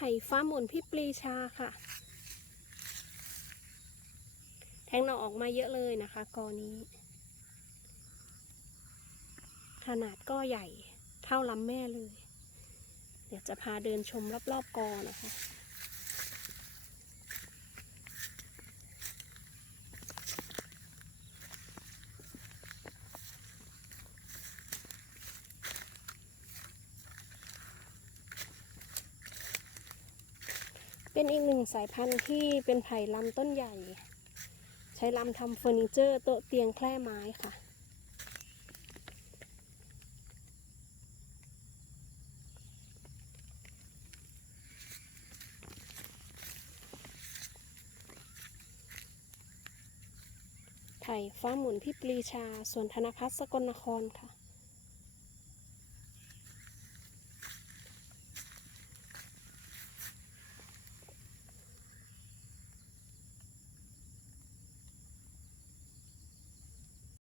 ไผ่ฟ้าหมุนพี่ปรีชาค่ะ แทงหน่อออกมาเยอะเลยนะคะกอนี้ ขนาดก็ใหญ่เท่าลำแม่เลย เดี๋ยวจะพาเดินชมรอบๆกอนะคะ เป็นอีกหนึ่งสายพันธุ์ที่เป็นไผ่ลำต้นใหญ่ ใช้ลำทำเฟอร์นิเจอร์โต๊ะเตียงแคร่ไม้ค่ะ ไผ่ฟ้าหมุนพี่ปรีชาสวนธนพัฒน์สกลนครค่ะ